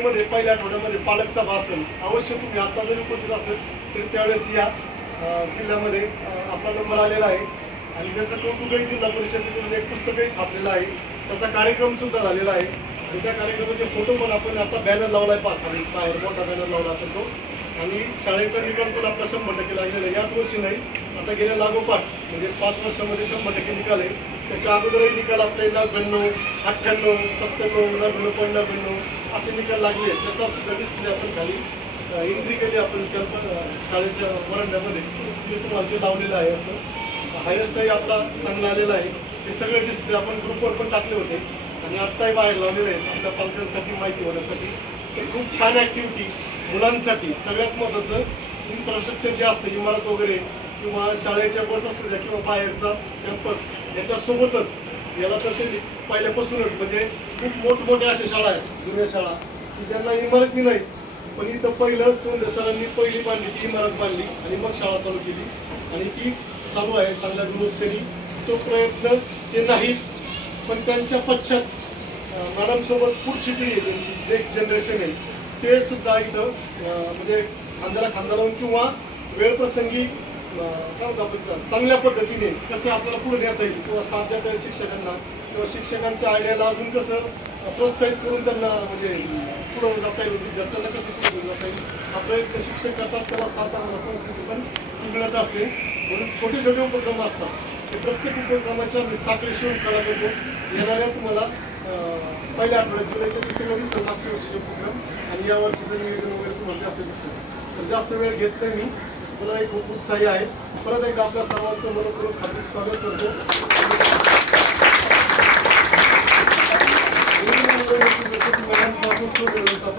जुलैमध्ये पहिल्या आठवड्यामध्ये पालक सभा असेल, अवश्य तुम्ही आता जरी उपस्थित असेल तरी त्यावेळेस या जिल्ह्यामध्ये आपला नंबर आलेला आहे आणि त्याचं कौतुकही जिल्हा परिषदेकडून एक पुस्तकही छापलेलं आहे. त्याचा कार्यक्रम सुद्धा झालेला आहे आणि त्या कार्यक्रमाचे फोटो पण आपण आता बॅनर लावलाय खाली बाहेर मोठा बॅनर लावला आपण तो. आणि शाळेचा निकाल पण आपला 100% लागलेला आहे. याच वर्षी नाही, आता गेल्या लागोपाठ म्हणजे 5 वर्षामध्ये 100% निकाल आहे. त्याच्या अगोदरही निकाल आपले 99, 98, 97, 99.99 असे निकाल लागले. त्याचा सुद्धा डिस्प्ले आपण खाली एंट्री केली आपण शाळेच्या वरांड्यामध्ये, ते तुम्हाला ते लावलेलं आहे. असं हायस्टही आपला चांगला आलेला आहे. हे सगळे डिस्प्ले आपण ग्रुपवर पण टाकले होते आणि आत्ताही बाहेर लावलेले आहेत आपल्या पालकांसाठी माहिती होण्यासाठी. तर खूप छान ॲक्टिव्हिटी मुलांसाठी. सगळ्यात महत्त्वाचं इन्फ्रास्ट्रक्चर जे असतं, इमारत वगैरे किंवा शाळेच्या बस असू द्या किंवा बाहेरचा कॅम्पस, याच्यासोबतच याला तर ते पहिल्यापासूनच म्हणजे खूप मोठमोठ्या अशा शाळा आहेत, जुन्या शाळा की ज्यांना इमारती नाही, पण इथं पहिलं चोंडे सरांनी पहिली बांधली, ती इमारत बांधली आणि मग शाळा चालू केली आणि ती चालू आहे चांगल्या गुणवत्तेने. तो प्रयत्न ते नाहीत, पण त्यांच्या पश्चात मॅडमसोबत पुढची पिढी आहे, त्यांची नेक्स्ट जनरेशन आहे, ते सुद्धा इथं म्हणजे खांद्याला खांदा लावून किंवा वेळप्रसंगी चांगल्या पद्धतीने कसं आपल्याला पुढे नेता येईल किंवा साथ देता येईल शिक्षकांना किंवा शिक्षकांच्या आयडियाला अजून कसं प्रोत्साहित करून त्यांना म्हणजे पुढं जाता येईल, विद्यार्थ्यांना कसं पुढे घेऊन जाता येईल हा प्रयत्न शिक्षक करतात. त्याला साथ आम्हाला संस्थेची पण ती मिळत असते. म्हणून छोटे छोटे उपक्रम असतात, ते प्रत्येक उपक्रमाच्या मी साखळी शिवून कला करतो. येणाऱ्या तुम्हाला पहिल्या आठवड्यात जुलैच्या दिसेला दिसेल मागच्या वर्षीचे उपक्रम आणि या वर्षीचं नियोजन वगैरे तुम्हाला जास्त दिसेल. तर जास्त वेळ घेत नाही मी, मला एक खूप उत्साही आहे. परत एकदा आपल्या सर्वांचं मनपूर्वक हार्दिक स्वागत करतो. मॅडमचा